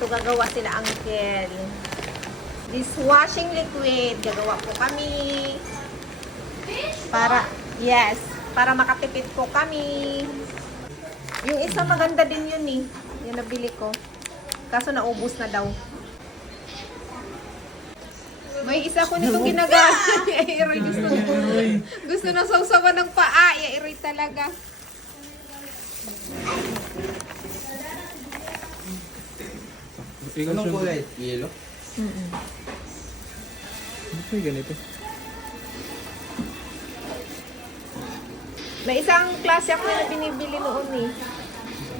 Ito gagawa sila uncle. Dishwashing liquid. Gagawa po kami. Para makatipid po kami. Yung isa maganda din yun eh. Yung nabili ko. Kaso naubos na daw. May isa ko nito ginagamit. Iroy gusto na sausawan ng paa. Iroy talaga. Anong kulay? Yellow? Ano ganito? May isang klase ako na binibili noon eh.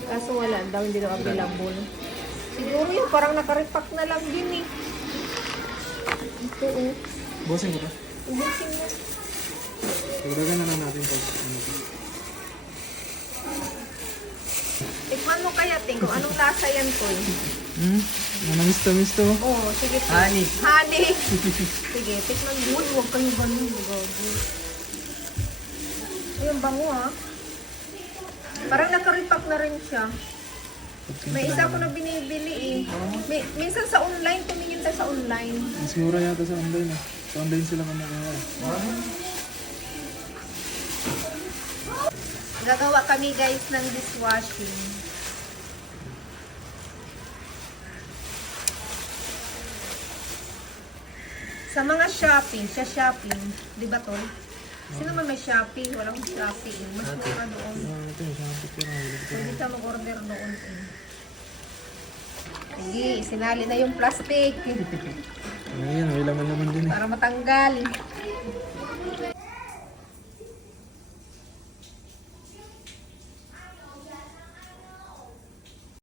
Kaso wala daw, hindi daw available. Siguro yun, parang nakarepack na lang din eh. Ito oh. Bossing ko to. Ubusin mo. Pagdagan na lang natin pag ano to. Tikman mo kaya, Ting, kung anong lasa yan ko eh. Ano misto? Oo, sige. Ting. Honey. Honey. Sige, tikman mo. Huwag kayo ganun. Gago. Ayun, bango ha. Parang nakarepack na rin siya. May isa ko na binibili eh. Minsan sa online, tumingin tayo sa online. Mas mura yata sa online eh. Sa online sila kumukuha eh. Gagawa kami guys ng dishwashing. Sa mga shopping, sa shopping, di ba tol? Sino man may shopping? Walang shopping. Mas mura doon. Ito yung sabi ko na. Pwede ka mag-order doon eh. Sige, sinali na yung plastic. Ayan, may laman naman din eh. Para matanggal.